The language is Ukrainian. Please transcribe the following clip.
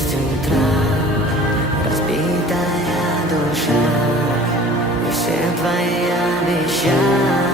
6 утра, разбитая душа, и все твои обещания